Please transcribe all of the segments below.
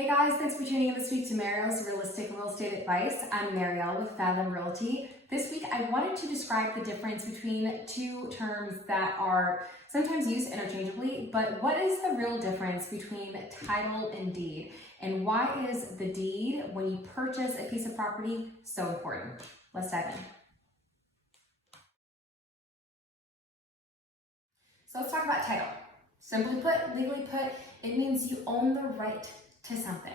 Hey guys, thanks for tuning in this week to Mariel's Realistic Real Estate Advice. I'm Mariel with Fathom Realty. This week I wanted to describe the difference between two terms that are sometimes used interchangeably, but what is the real difference between title and deed? And why is the deed, when you purchase a piece of property, so important? Let's dive in. So let's talk about title. Simply put, legally put, it means you own the right to something.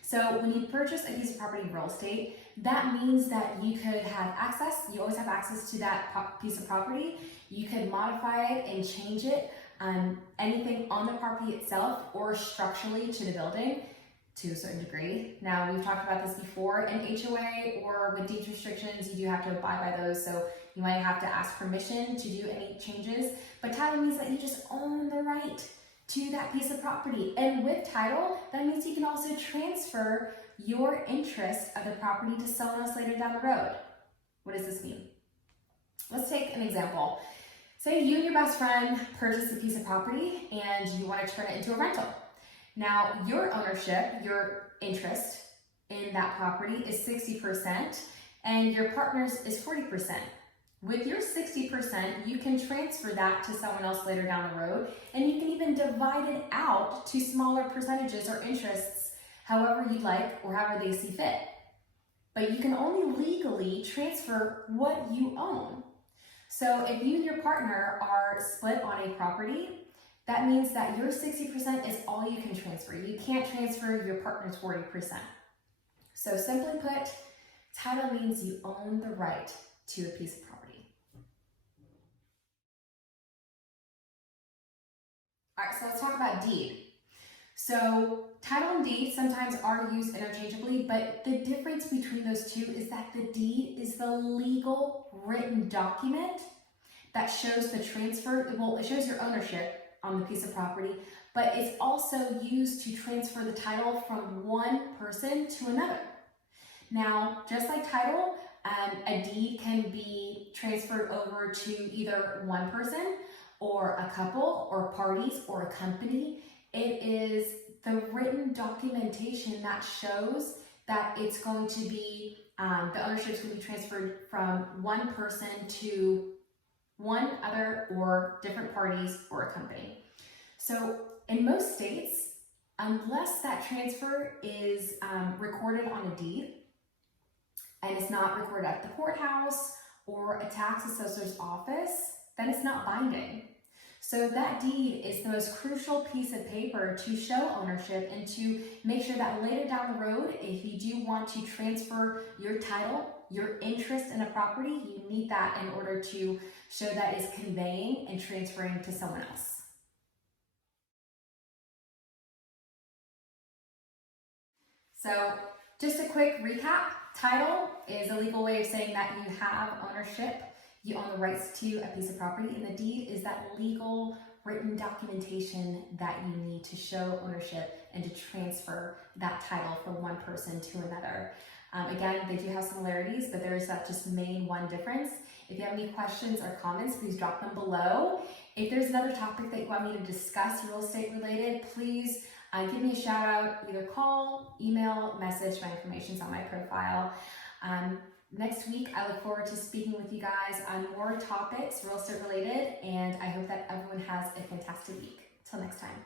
So when you purchase a piece of property in real estate, that means that you could have access, you always have access to that piece of property. You could modify it and change it, anything on the property itself or structurally to the building to a certain degree. Now, we've talked about this before. In HOA or with deed restrictions, you do have to abide by those, so you might have to ask permission to do any changes. But title means that you just own the right to that piece of property. And with title, that means you can also transfer your interest of the property to someone else later down the road. What does this mean? Let's take an example. Say you and your best friend purchase a piece of property and you want to turn it into a rental. Now, your ownership, your interest in that property is 60% and your partner's is 40%. With your 60%, you can transfer that to someone else later down the road, and you can even divide it out to smaller percentages or interests, however you like or however they see fit. But you can only legally transfer what you own. So if you and your partner are split on a property, that means that your 60% is all you can transfer. You can't transfer your partner's 40%. So simply put, title means you own the right to a piece of property. All right, so let's talk about deed. So title and deed sometimes are used interchangeably, but the difference between those two is that the deed is the legal written document that shows the transfer. Well, it shows your ownership on the piece of property, but it's also used to transfer the title from one person to another. Now, just like title, a deed can be transferred over to either one person or a couple or parties or a company. It is the written documentation that shows that it's going to be, the ownership is going to be transferred from one person to one other or different parties or a company. So in most states, unless that transfer is recorded on a deed and it's not recorded at the courthouse or a tax assessor's office, then it's not binding. So that deed is the most crucial piece of paper to show ownership and to make sure that later down the road, if you do want to transfer your title, your interest in a property, you need that in order to show that it's conveying and transferring to someone else. So just a quick recap, title is a legal way of saying that you have ownership. You own the rights to a piece of property, and the deed is that legal written documentation that you need to show ownership and to transfer that title from one person to another. Again, they do have similarities, but there is that just main one difference. If you have any questions or comments, please drop them below. If there's another topic that you want me to discuss real estate related, please give me a shout out, either call, email, message. My information's on my profile. Next week, I look forward to speaking with you guys on more topics, real estate related, and I hope that everyone has a fantastic week. Till next time.